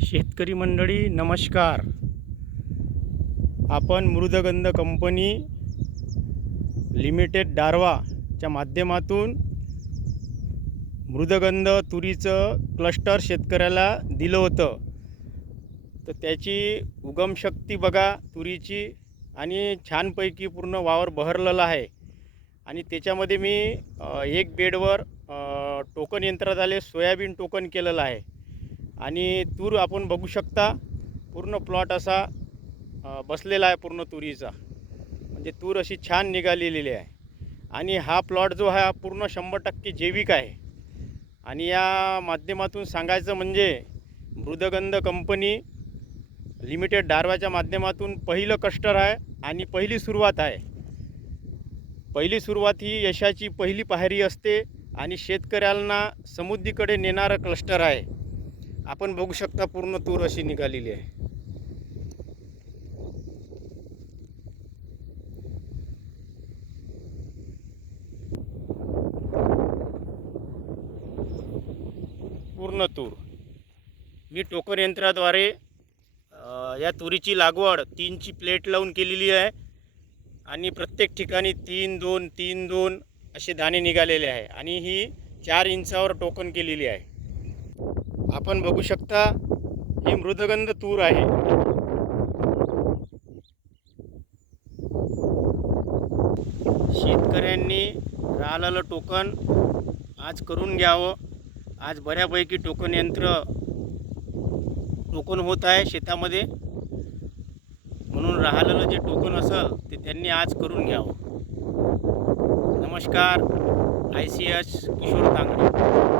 शेतकरी मंडळी नमस्कार. आपण मृदगंध कंपनी लिमिटेड दारवाच्या माध्यमातून मृदगंध तुरीचं क्लस्टर शेतकऱ्याला दिलं होतं. तर त्याची उगमशक्ती बघा तुरीची, आणि छानपैकी पूर्ण वावर बहरलेलं आहे. आणि त्याच्यामध्ये मी एक बेडवर टोकन यंत्रात आले सोयाबीन टोकन केलेलं आहे. आणि तूर आपण बघू शकता, पूर्ण प्लॉट असा बसलेला आहे पूर्ण तुरीचा. म्हणजे तूर अशी छान निघालेली आहे. आणि हा प्लॉट जो आहे पूर्ण 100% जैविक आहे. आणि या माध्यमातून सांगायचं म्हणजे मृदगंध कंपनी लिमिटेड दारवाच्या माध्यमातून पहिलं क्लस्टर आहे आणि पहिली सुरुवात आहे. पहिली सुरुवात ही यशाची पहिली पायरी असते आणि शेतकऱ्यांना समृद्धीकडे नेणारं क्लस्टर आहे. आपण बघू शकता पूर्ण तूर अशी निघालेली आहे. पूर्ण तूर मी टोकन यंत्राद्वारे या तुरीची लागवड 3ची प्लेट लावून केलेली आहे. आणि प्रत्येक ठिकाणी 3-2 3-2 असे दाणे निघालेले आहे. आणि ही 4 इंचावर टोकन केलेली आहे. आपण बघू शकता ही मृदगंध तूर आहे. शेतकऱ्यांनी राहिलेलं टोकन आज करून घ्यावं. आज बऱ्यापैकी टोकन यंत्र टोकन होत आहे शेतामध्ये, म्हणून राहिलेलं जे टोकन असेल ते त्यांनी आज करून घ्यावं. नमस्कार. ICS किशोर तांगडे.